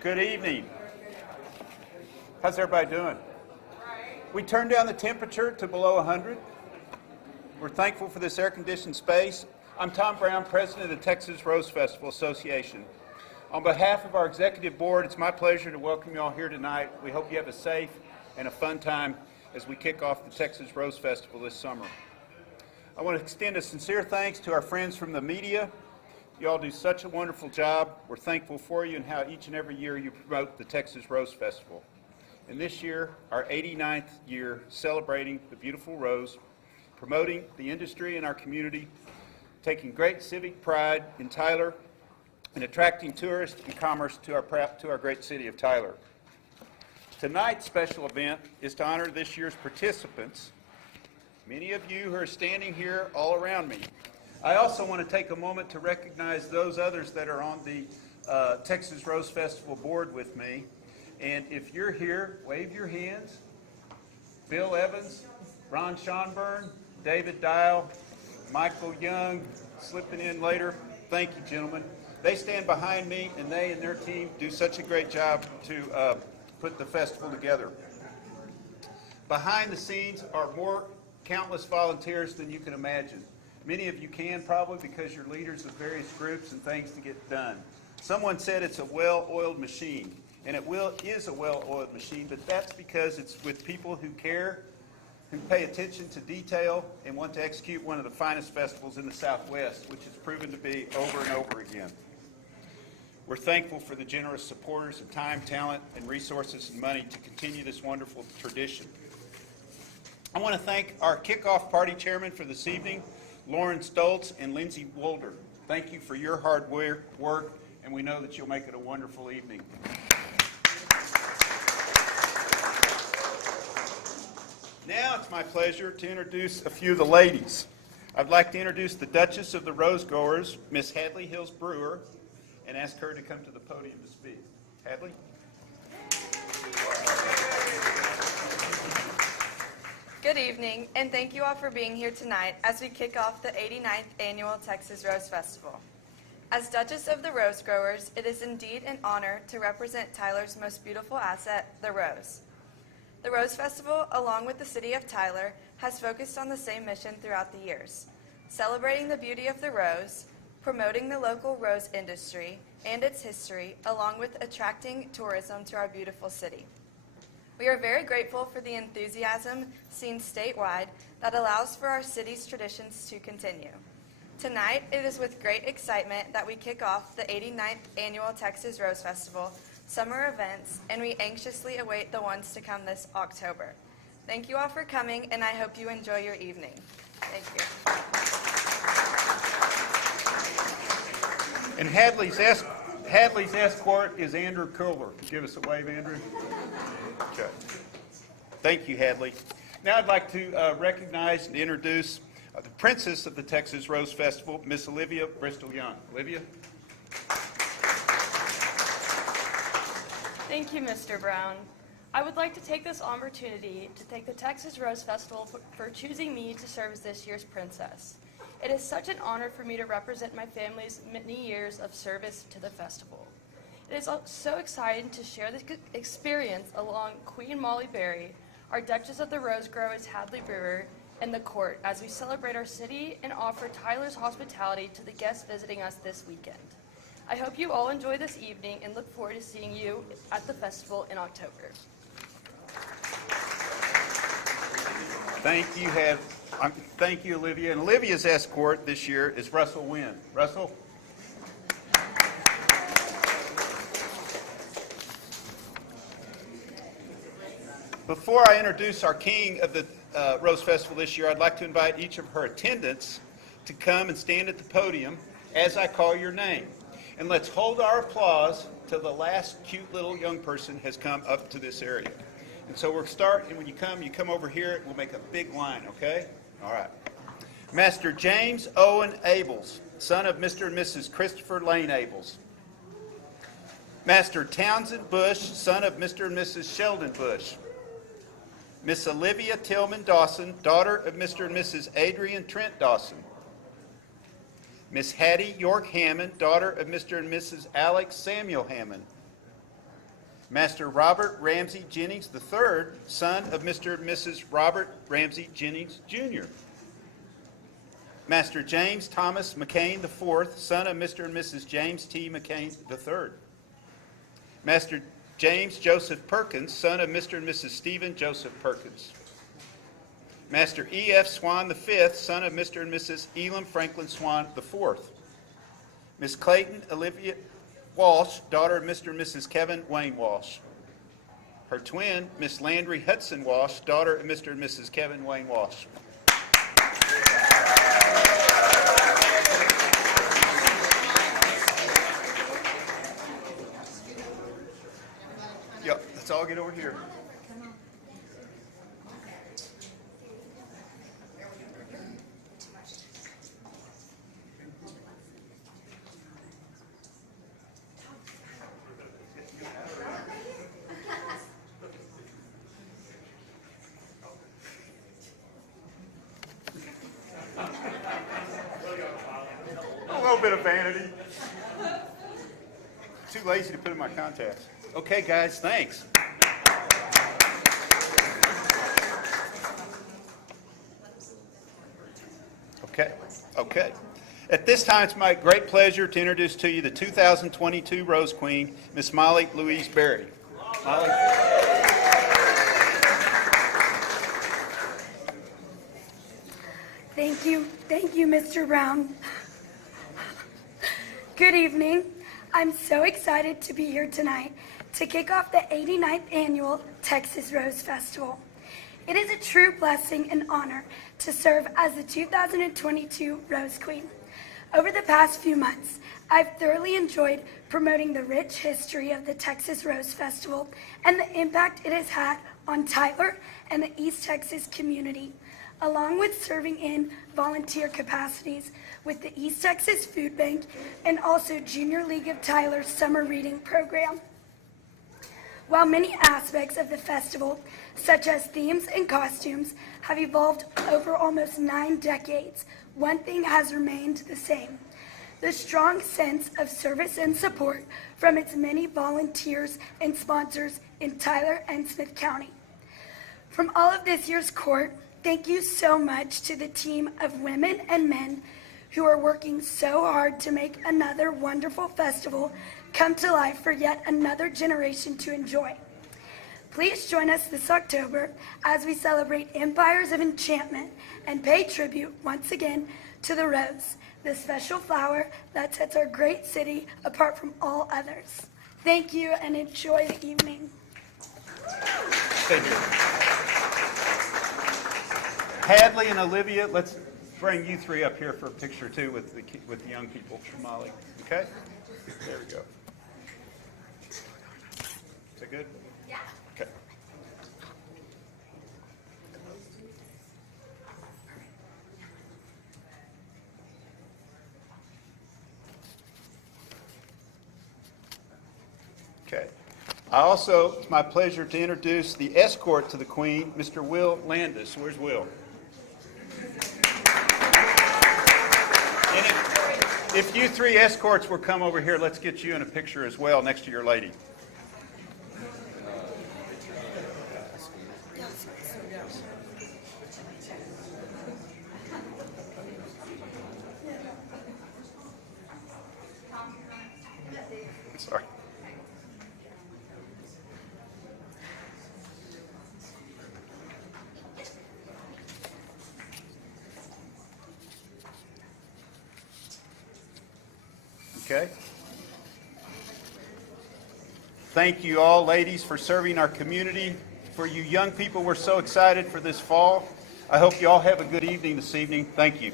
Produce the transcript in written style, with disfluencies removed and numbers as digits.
Good evening. How's everybody doing? We turned down the temperature to below 100. We're thankful for this air-conditioned space. I'm Tom Brown, president of the Texas Rose Festival Association. On behalf of our executive board, it's my pleasure to welcome you all here tonight. We hope you have a safe and a fun time as we kick off the Texas Rose Festival this summer. I want to extend a sincere thanks to our friends from the media. You all do such a wonderful job. We're thankful for you and how each and every year you promote the Texas Rose Festival. And this year, our 89th year, celebrating the beautiful rose, promoting the industry in our community, taking great civic pride in Tyler, and attracting tourists and commerce to our great city of Tyler. Tonight's special event is to honor this year's participants, many of you who are standing here all around me. I also want to take a moment to recognize those others that are on the Texas Rose Festival board with me. And if you're here, wave your hands. Bill Evans, Ron Schonburn, David Dial, Michael Young, slipping in later. Thank you, gentlemen. They stand behind me, and they and their team do such a great job to put the festival together. Behind the scenes are more countless volunteers than you can imagine. Many of you can probably because you're leaders of various groups and things to get done. Someone said it's a well-oiled machine, and it is a well-oiled machine, but that's because it's with people who care, who pay attention to detail, and want to execute one of the finest festivals in the Southwest, which has proven to be over and over again. We're thankful for the generous supporters of time, talent, and resources and money to continue this wonderful tradition. I want to thank our kickoff party chairman for this evening, Lauren Stoltz and Lindsay Wolder. Thank you for your hard work, and we know that you'll make it a wonderful evening. Now it's my pleasure to introduce a few of the ladies. I'd like to introduce the Duchess of the Rose Growers, Miss Hadley Hills Brewer, and ask her to come to the podium to speak. Hadley? Good evening, and thank you all for being here tonight as we kick off the 89th Annual Texas Rose Festival. As Duchess of the Rose Growers, it is indeed an honor to represent Tyler's most beautiful asset, the rose. The Rose Festival, along with the City of Tyler, has focused on the same mission throughout the years, celebrating the beauty of the rose, promoting the local rose industry and its history, along with attracting tourism to our beautiful city. We are very grateful for the enthusiasm seen statewide that allows for our city's traditions to continue. Tonight, it is with great excitement that we kick off the 89th Annual Texas Rose Festival summer events, and we anxiously await the ones to come this October. Thank you all for coming, and I hope you enjoy your evening. Thank you. And Hadley's escort is Andrew Culver. Give us a wave, Andrew. Okay. Thank you, Hadley. Now I'd like to recognize and introduce the princess of the Texas Rose Festival, Miss Olivia Bristol Young. Olivia? Thank you, Mr. Brown. I would like to take this opportunity to thank the Texas Rose Festival for choosing me to serve as this year's princess. It is such an honor for me to represent my family's many years of service to the festival. It is so exciting to share this experience along Queen Molly Berry, our Duchess of the Rose Growers Hadley Brewer, and the court as we celebrate our city and offer Tyler's hospitality to the guests visiting us this weekend. I hope you all enjoy this evening and look forward to seeing you at the festival in October. Thank you, Olivia. And Olivia's escort this year is Russell Wynn. Russell? Before I introduce our king of the Rose Festival this year, I'd like to invite each of her attendants to come and stand at the podium as I call your name. And let's hold our applause till the last cute little young person has come up to this area. And so we'll start, and when you come over here, we'll make a big line, okay? All right. Master James Owen Abels, son of Mr. and Mrs. Christopher Lane Abels. Master Townsend Bush, son of Mr. and Mrs. Sheldon Bush. Miss Olivia Tillman Dawson, daughter of Mr. and Mrs. Adrian Trent Dawson. Miss Hattie York Hammond, daughter of Mr. and Mrs. Alex Samuel Hammond. Master Robert Ramsey Jennings III, son of Mr. and Mrs. Robert Ramsey Jennings, Jr. Master James Thomas McCain IV, son of Mr. and Mrs. James T. McCain III. Master James Joseph Perkins, son of Mr. and Mrs. Stephen Joseph Perkins. Master E.F. Swan V, son of Mr. and Mrs. Elam Franklin Swan IV. Miss Clayton Olivia Walsh, daughter of Mr. and Mrs. Kevin Wayne Walsh. Her twin, Miss Landry Hudson Walsh, daughter of Mr. and Mrs. Kevin Wayne Walsh. Yep, let's all get over here. A little bit of vanity. Too lazy to put in my contacts. Okay, guys, thanks. Okay. At this time, it's my great pleasure to introduce to you the 2022 Rose Queen, Miss Molly Louise Berry. Molly. Thank you, Mr. Brown. Good evening. I'm so excited to be here tonight to kick off the 89th Annual Texas Rose Festival. It is a true blessing and honor to serve as the 2022 Rose Queen. Over the past few months, I've thoroughly enjoyed promoting the rich history of the Texas Rose Festival and the impact it has had on Tyler and the East Texas community, along with serving in volunteer capacities with the East Texas Food Bank and also Junior League of Tyler's summer reading program. While many aspects of the festival, such as themes and costumes, have evolved over almost 9 decades, one thing has remained the same: the strong sense of service and support from its many volunteers and sponsors in Tyler and Smith County. From all of this year's court, thank you so much to the team of women and men who are working so hard to make another wonderful festival come to life for yet another generation to enjoy. Please join us this October as we celebrate Empires of Enchantment and pay tribute once again to the rose, the special flower that sets our great city apart from all others. Thank you and enjoy the evening. Thank you. Hadley and Olivia, let's bring you three up here for a picture too with the young people from Molly. Okay? There we go. Is that good? Yeah. Okay. Okay. It's my pleasure to introduce the escort to the Queen, Mr. Will Landis. Where's Will? And if you three escorts will come over here, let's get you in a picture as well next to your lady. Sorry. Okay. Thank you all, ladies, for serving our community. For you young people, we're so excited for this fall. I hope you all have a good evening this evening. Thank you.